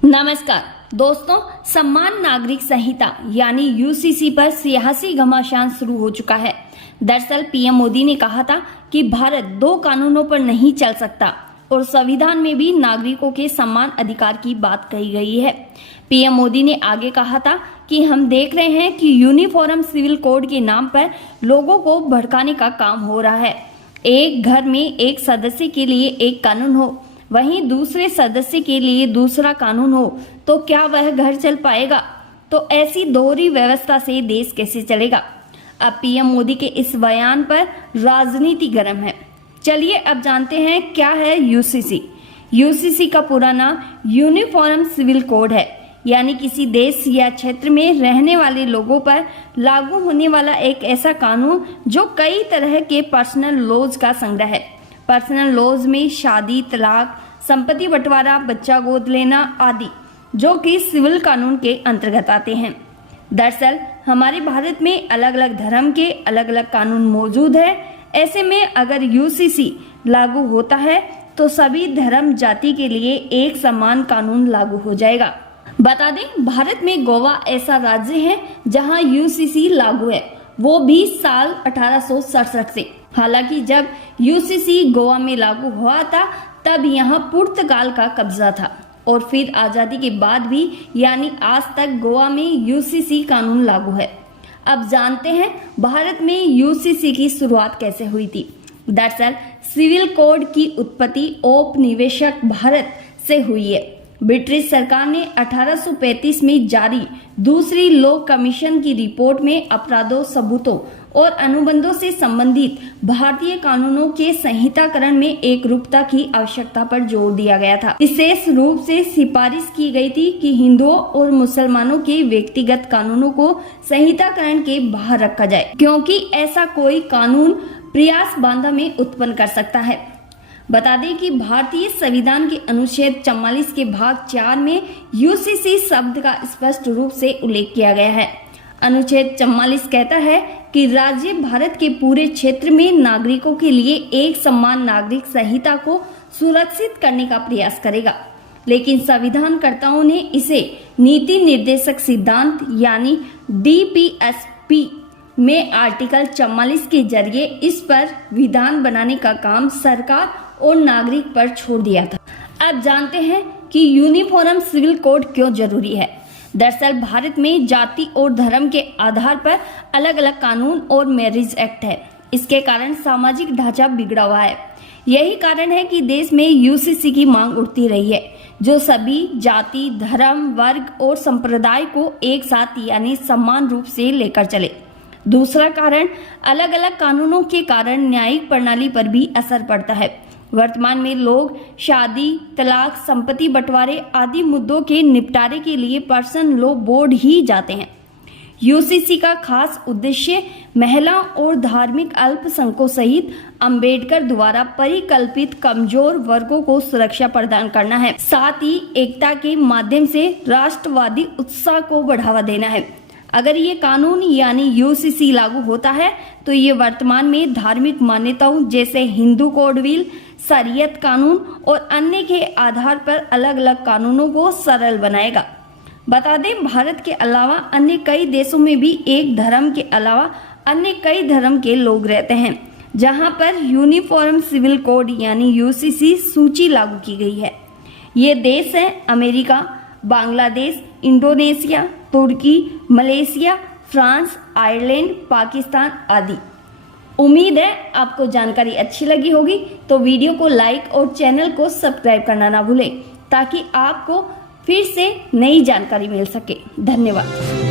नमस्कार दोस्तों, सम्मान नागरिक संहिता यानी यूसीसी पर सियासी घमासान शुरू हो चुका है। दरअसल पीएम मोदी ने कहा था कि भारत दो कानूनों पर नहीं चल सकता और संविधान में भी नागरिकों के समान अधिकार की बात कही गई है। पीएम मोदी ने आगे कहा था कि हम देख रहे हैं कि यूनिफॉर्म सिविल कोड के नाम पर लोगों को भड़काने का काम हो रहा है। एक घर में एक सदस्य के लिए एक कानून हो, वहीं दूसरे सदस्य के लिए दूसरा कानून हो, तो क्या वह घर चल पाएगा? तो ऐसी दोहरी व्यवस्था से देश कैसे चलेगा? अब पीएम मोदी के इस बयान पर राजनीति गर्म है। चलिए अब जानते हैं क्या है यूसीसी। यूसीसी का पूरा नाम यूनिफॉर्म सिविल कोड है, यानी किसी देश या क्षेत्र में रहने वाले लोगों पर लागू होने वाला एक ऐसा कानून जो कई तरह के पर्सनल लॉज का संग्रह है। पर्सनल लॉज में शादी, तलाक, संपत्ति बंटवारा, बच्चा गोद लेना आदि जो कि सिविल कानून के अंतर्गत आते हैं। दरअसल हमारे भारत में अलग अलग धर्म के अलग अलग कानून मौजूद है। ऐसे में अगर यूसीसी लागू होता है तो सभी धर्म जाति के लिए एक समान कानून लागू हो जाएगा। बता दें, भारत में गोवा ऐसा राज्य है जहां यूसीसी लागू है, वो भी साल 1867 से। हालांकि जब यूसीसी गोवा में लागू हुआ था तब यहाँ पुर्तगाल का कब्जा था और फिर आजादी के बाद भी यानी आज तक गोवा में यूसीसी कानून लागू है। अब जानते हैं भारत में यूसीसी की शुरुआत कैसे हुई थी। दरअसल सिविल कोड की उत्पत्ति औपनिवेशिक भारत से हुई है। ब्रिटिश सरकार ने 1835 में जारी दूसरी लॉ कमीशन की रिपोर्ट में अपराधों, सबूतों और अनुबंधों से संबंधित भारतीय कानूनों के संहिताकरण में एक रूपता की आवश्यकता पर जोर दिया गया था। विशेष रूप से सिफारिश की गई थी कि हिंदुओं और मुसलमानों के व्यक्तिगत कानूनों को संहिताकरण के बाहर रखा जाए, क्योंकि ऐसा कोई कानून प्रयास बांधा में उत्पन्न कर सकता है। बता दें कि भारतीय संविधान के अनुच्छेद 44 के भाग 4 में यूसीसी शब्द का स्पष्ट रूप से उल्लेख किया गया है। अनुच्छेद 44 कहता है कि राज्य भारत के पूरे क्षेत्र में नागरिकों के लिए एक समान नागरिक संहिता को सुरक्षित करने का प्रयास करेगा, लेकिन संविधानकर्ताओं ने इसे नीति निर्देशक सिद्धांत यानी डीपीएसपी में आर्टिकल 44 के जरिए इस पर विधान बनाने का काम सरकार और नागरिक पर छोड़ दिया था। अब जानते हैं कि यूनिफॉर्म सिविल कोड क्यों जरूरी है। दरअसल भारत में जाति और धर्म के आधार पर अलग अलग कानून और मैरिज एक्ट है। इसके कारण सामाजिक ढांचा बिगड़ा हुआ है। यही कारण है कि देश में यूसीसी की मांग उठती रही है, जो सभी जाति, धर्म, वर्ग और संप्रदाय को एक साथ यानी समान रूप से लेकर चले। दूसरा कारण, अलग अलग कानूनों के कारण न्यायिक प्रणाली पर भी असर पड़ता है। वर्तमान में लोग शादी, तलाक, संपत्ति बंटवारे आदि मुद्दों के निपटारे के लिए पर्सनल लॉ बोर्ड ही जाते हैं। यूसीसी का खास उद्देश्य महिलाओं और धार्मिक अल्पसंख्यकों सहित अंबेडकर द्वारा परिकल्पित कमजोर वर्गों को सुरक्षा प्रदान करना है। साथ ही एकता के माध्यम से राष्ट्रवादी उत्साह को बढ़ावा देना है। अगर ये कानून यानी यूसीसी लागू होता है तो ये वर्तमान में धार्मिक मान्यताओं जैसे हिंदू कोडविल, शरीयत कानून और अन्य के आधार पर अलग अलग कानूनों को सरल बनाएगा। बता दें, भारत के अलावा अन्य कई देशों में भी एक धर्म के अलावा अन्य कई धर्म के लोग रहते हैं, जहां पर यूनिफॉर्म सिविल कोड यानी यूसीसी सूची लागू की गई है। ये देश है अमेरिका, बांग्लादेश, इंडोनेशिया, तुर्की, मलेशिया, फ्रांस, आयरलैंड, पाकिस्तान आदि। उम्मीद है आपको जानकारी अच्छी लगी होगी, तो वीडियो को लाइक और चैनल को सब्सक्राइब करना ना भूलें, ताकि आपको फिर से नई जानकारी मिल सके। धन्यवाद।